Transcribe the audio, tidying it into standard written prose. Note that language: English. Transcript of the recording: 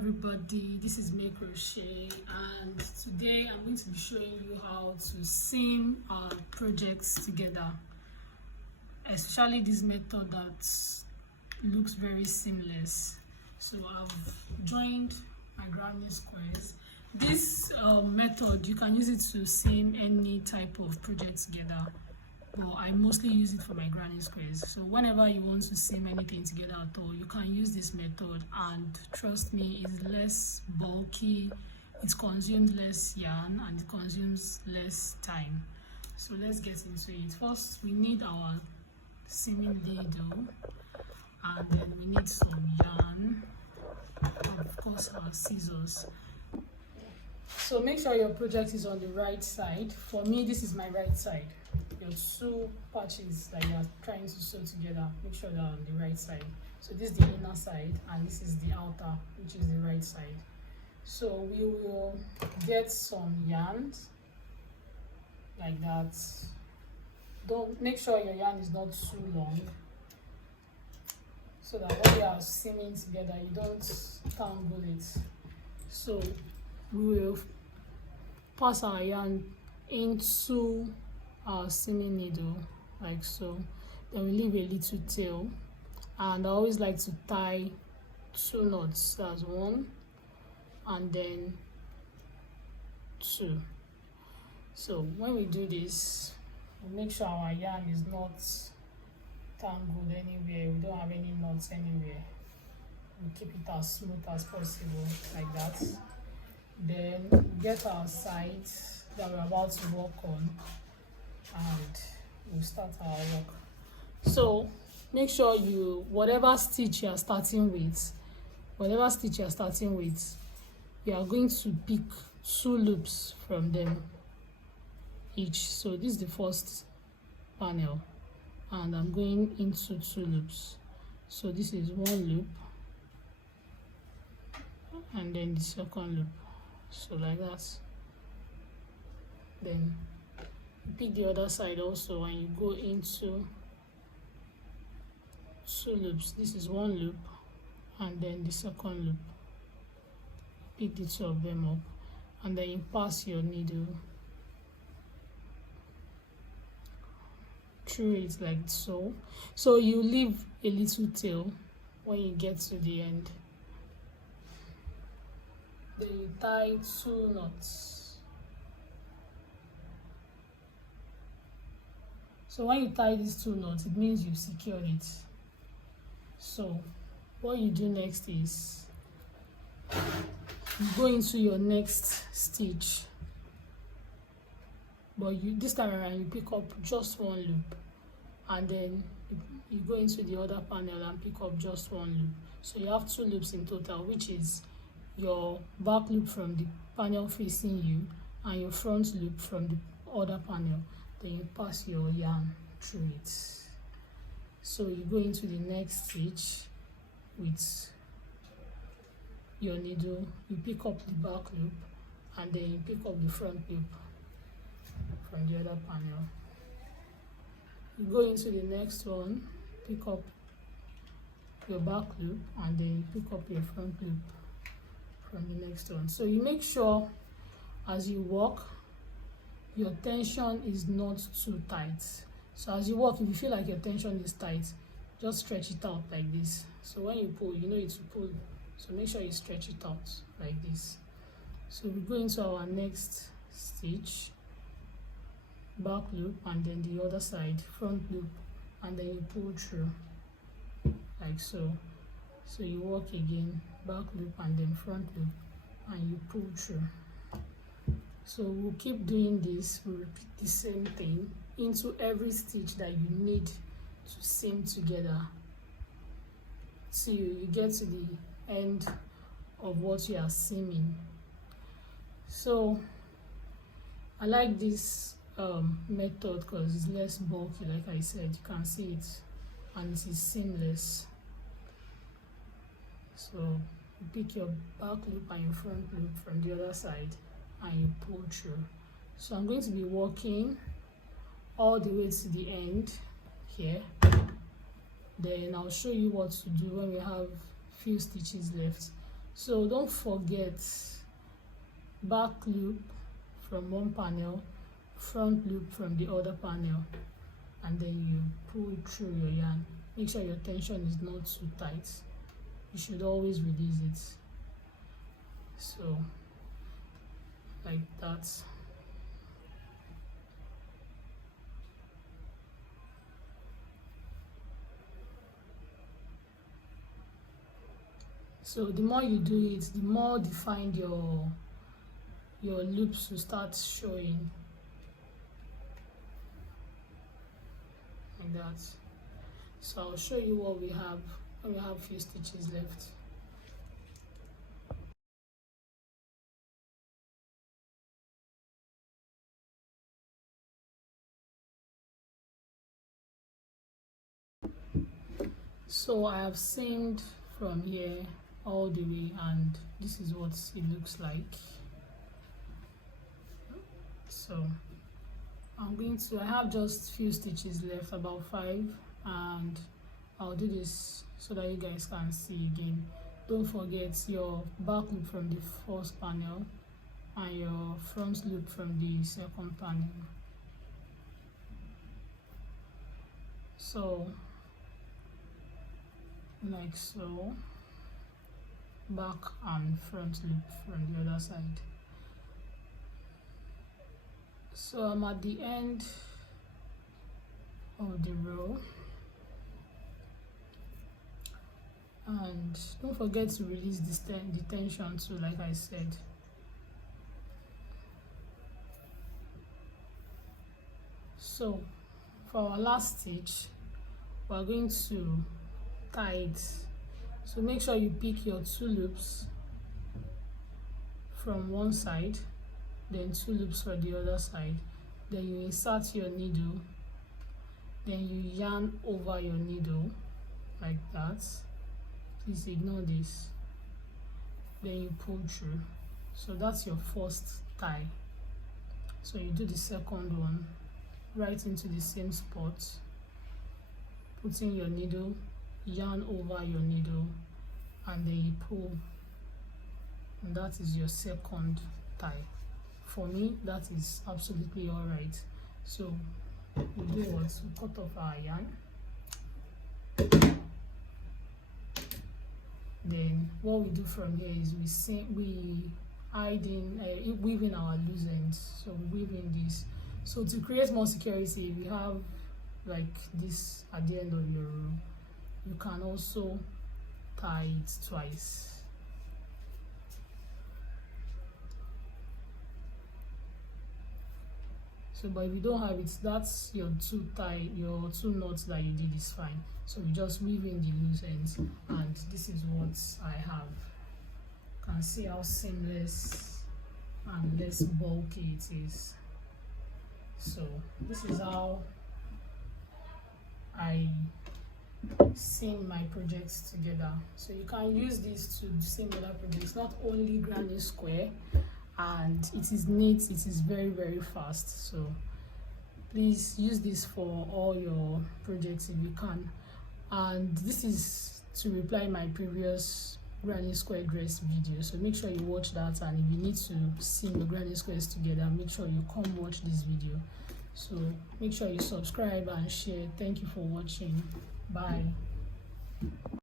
everybody, this is Maecrochet, and today I'm going to be showing you how to seam our projects together, especially this method that looks very seamless. So I've joined my granny squares. This method, you can use it to seam any type of project together, but I mostly use it for my granny squares. So whenever you want to seam anything together at all, you can use this method, and trust me, it's less bulky, it consumes less yarn, and it consumes less time. So let's get into it. First, we need our seaming needle, and then we need some yarn, and of course our scissors. So make sure your project is on the right side. For me, this is my right side. Your two patches that you are trying to sew together, make sure they're on the right side. So this is the inner side and this is the outer, which is the right side. So we will get some yarn like that. Don't make sure your yarn is not too long, so that when you are seaming together you don't tangle it. So we will pass our yarn into our seaming needle like so, then we leave a little tail, and I always like to tie 2 knots. That's 1 and then 2. So when we do this, we make sure our yarn is not tangled anywhere, we don't have any knots anywhere. We keep it as smooth as possible like that. Then we get our sides that we're about to work on, and we'll start our work. So make sure whatever stitch you are starting with, you are going to pick 2 loops from them each. So this is the first panel, and I'm going into 2 loops. So this is 1 loop, and then the second loop, so like that. Then you pick the other side also, and you go into 2 loops. This is 1 loop, and then the second loop. Pick the 2 of them up, and then you pass your needle through it like so. So you leave a little tail when you get to the end. Then you tie 2 knots. So when you tie these 2 knots, it means you've secured it. So what you do next is you go into your next stitch, but this time around you pick up just 1 loop, and then you go into the other panel and pick up just 1 loop. So you have 2 loops in total, which is your back loop from the panel facing you and your front loop from the other panel. Then you pass your yarn through it. So you go into the next stitch with your needle, you pick up the back loop, and then you pick up the front loop from the other panel. You go into the next one, pick up your back loop, and then you pick up your front loop from the next one. So you make sure as you walk, your tension is not too tight. So as you walk, if you feel like your tension is tight, just stretch it out like this. So when you pull, you know it will pull. So make sure you stretch it out like this. So we go into our next stitch, back loop, and then the other side, front loop, and then you pull through like so. So you walk again, back loop, and then front loop, and you pull through. So we'll keep doing this. We'll repeat the same thing into every stitch that you need to seam together till you get to the end of what you are seaming. So I like this method because it's less bulky. Like I said, you can see it, and it is seamless. So you pick your back loop and your front loop from the other side, and you pull through. So I'm going to be working all the way to the end here. Then I'll show you what to do when we have few stitches left. So don't forget back loop from one panel, front loop from the other panel, and then you pull through your yarn. Make sure your tension is not too tight. You should always release it. So like that. So the more you do it, the more defined your loops will start showing, like that. So I'll show you what we have when we have a few stitches left. So I have seamed from here all the way, and this is what it looks like. So I have just few stitches left, about 5, and I'll do this so that you guys can see again. Don't forget your back loop from the first panel and your front loop from the second panel. So like so, back and front loop from the other side. So I'm at the end of the row, and don't forget to release the tension too, like I said. So for our last stitch, we're going to tie it. So make sure you pick your 2 loops from one side, then 2 loops for the other side, then you insert your needle, then you yarn over your needle like that. Please ignore this. Then you pull through. So that's your first tie. So you do the second one right into the same spot, put in your needle, yarn over your needle, and then you pull, and that is your second tie. For me, that is absolutely all right. So we do what? We cut off our yarn. Then what we do from here is we weave in our loose ends. So we weave in this. So to create more security, we have like this at the end of your row. You can also tie it twice. So but if you don't have it, that's your 2 knots that you did is fine. So we just weave in the loose ends, and this is what I have. You can see how seamless and less bulky it is. So this is how I seam my projects together. So you can use this to seam other projects, not only granny square, and it is neat, it is very fast. So please use this for all your projects if you can. And this is to reply my previous granny square dress video, so make sure you watch that, and if you need to seam the granny squares together, make sure you come watch this video. So make sure you subscribe and share. Thank you for watching. Bye.